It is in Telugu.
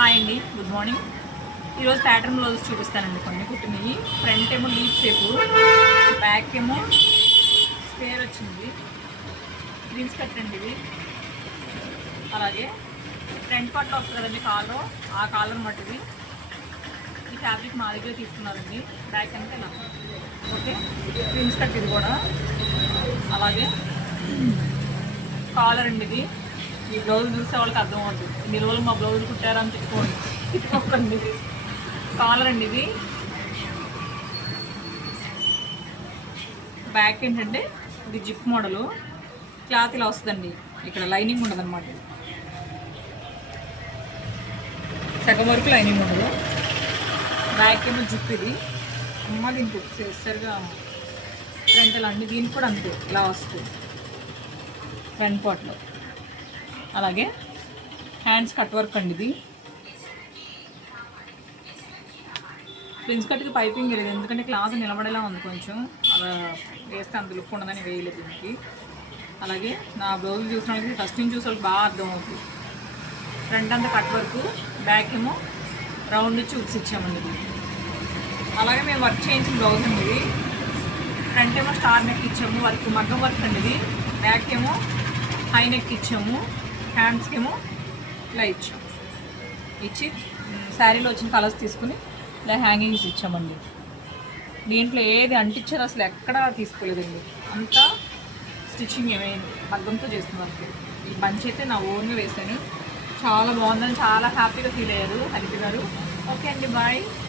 హాయ్ అండి, గుడ్ మార్నింగ్. ఈరోజు ప్యాటర్న్ బ్లౌజ్ చూపిస్తానండి. కొన్ని కుట్టినవి. ఫ్రంట్ ఏమో లీఫ్ షేపు, బ్యాక్ ఏమో స్క్వేర్ వచ్చింది. ప్రిన్స్ కట్ అండి ఇది. అలాగే ఫ్రంట్ పార్ట్లో వస్తుంది కదండి కాలర్, ఆ కాలర్ మట్టిది. ఈ ఫ్యాబ్రిక్ మా దగ్గర తీసుకున్నారండి. బ్యాక్ అంటే ఇలా ఓకే. ప్రిన్స్ కట్ ఇది కూడా. అలాగే కాలర్ అండి ఇది. ఈ బ్లౌజ్ చూసే వాళ్ళకి అర్థం అవుతుంది. ఇన్ని రోజులు మా బ్లౌజ్ కుట్టారని తిట్టుకోండి. కాలర్ అండి ఇది. బ్యాక్ ఏంటంటే ఇది జిప్ మోడలు. క్లాత్ ఇలా వస్తుందండి. ఇక్కడ లైనింగ్ ఉండదు అనమాట. సగం వరకు లైనింగ్ ఉండదు. బ్యాక్ ఏమో జిప్ ఇది. అమ్మ దీనికి సరిగా ఫ్రంట్ ఇలా అండి. దీనికి కూడా అంతే ఇలా వస్తుంది ఫ్రంట్ పార్ట్లో. అలాగే హ్యాండ్స్ కట్ వర్క్ అండి ఇది. ప్రిన్స్ కట్కి పైపింగ్ లేదు, ఎందుకంటే క్లాత్ నిలబడేలా ఉంది. కొంచెం అలా వేస్తే అంత లుక్ ఉండదని వేయలేదు దీనికి. అలాగే నా బ్లౌజ్ చూసిన వాళ్ళకి ఫస్ట్ నుంచి చూసే వాళ్ళకి బాగా అర్థం అవుతుంది. ఫ్రంట్ అంతా కట్ వర్క్, బ్యాక్ ఏమో రౌండ్ చూప్స్ ఇచ్చామండి ఇది. అలాగే మేము వర్క్ చేయించిన బ్లౌజ్ అండి ఇది. ఫ్రంట్ ఏమో స్టార్ నెక్ ఇచ్చాము, వర్క్ మగ్గం వర్క్ అండి ఇది. బ్యాక్ ఏమో హై నెక్ ఇచ్చాము, హ్యాండ్స్కి ఏమో ఇలా ఇచ్చాము. ఇచ్చి శారీలో వచ్చిన కలర్స్ తీసుకుని ఇలా హ్యాంగింగ్స్ ఇచ్చామండి. దీంట్లో ఏది అంటించారు అసలు ఎక్కడా తీసుకోలేదండి. అంతా స్టిచ్చింగ్ ఏమైంది మగ్గంతో చేస్తున్నారు. ఈ మంచి అయితే నా ఓన్గా వేసాను. చాలా బాగుందని చాలా హ్యాపీగా ఫీల్ అయ్యారు హరిత గారు. ఓకే అండి, బాయ్.